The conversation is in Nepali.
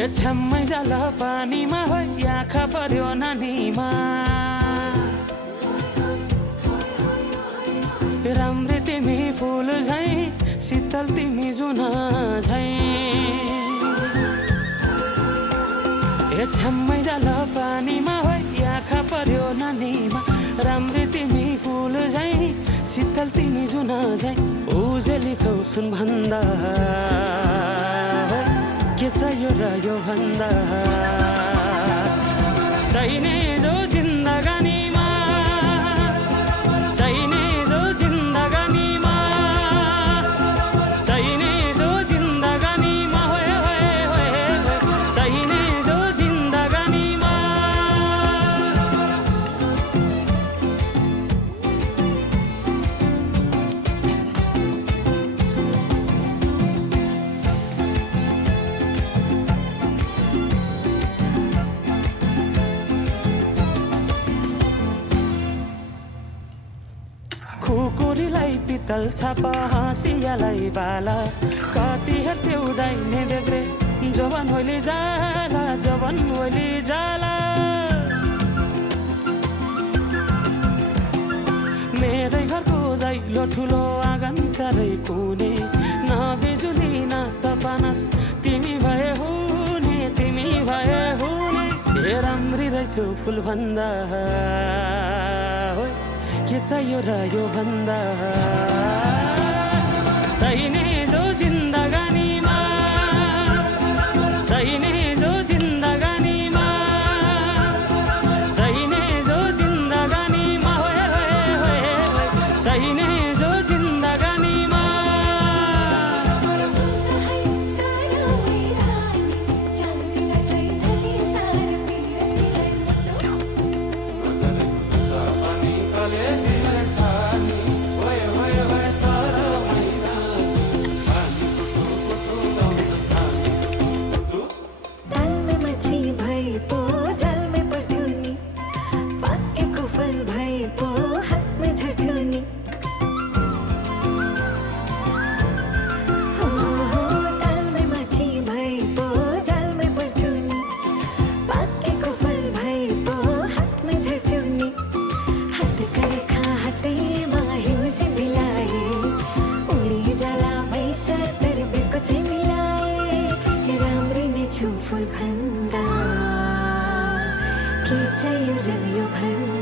ए छ्याम्मै जाल पानीमा हो आँखा पर्यो नानीमा राम्री तिमी फुल झै शीतल तिमी जुन झै ए छ्याम्मै जाल पानीमा हो आँखा पर्यो नानीमा राम्री तिमी फुल झै शीतल तिमी जुन झै उजेली छौ सुन भन्दा के चाहियो र यो भन्दा चाहिने जो जिन्दगानीमा चाहिने जो जिन्दगानीमा चाहिने जो जिन्दगानीमा होए होए होए चाहिने जो जिन्दगानीमा खुकुरीलाई पितल छापा हाँसियालाई बाला कति हेर्छौ दाइने देब्रे जवान होली जाला जवान होली जाला मेरै घरको दैलो ठुलो आँगन चारै कुने न बिजुली न त पानस तिमी भए हुने तिमी भए हुने ए राम्री रहेछौ फुल भन्दा के चाहियो र यो भन्दा चाहिने जो जिन्दगानीमा चाहिने जो जिन्दगानीमा चाहिने जो जिन्दगानीमा होए होए होए चाहिने जो जिन्दगानीमा फुल भन्दा के चाहियो र यो भन्दा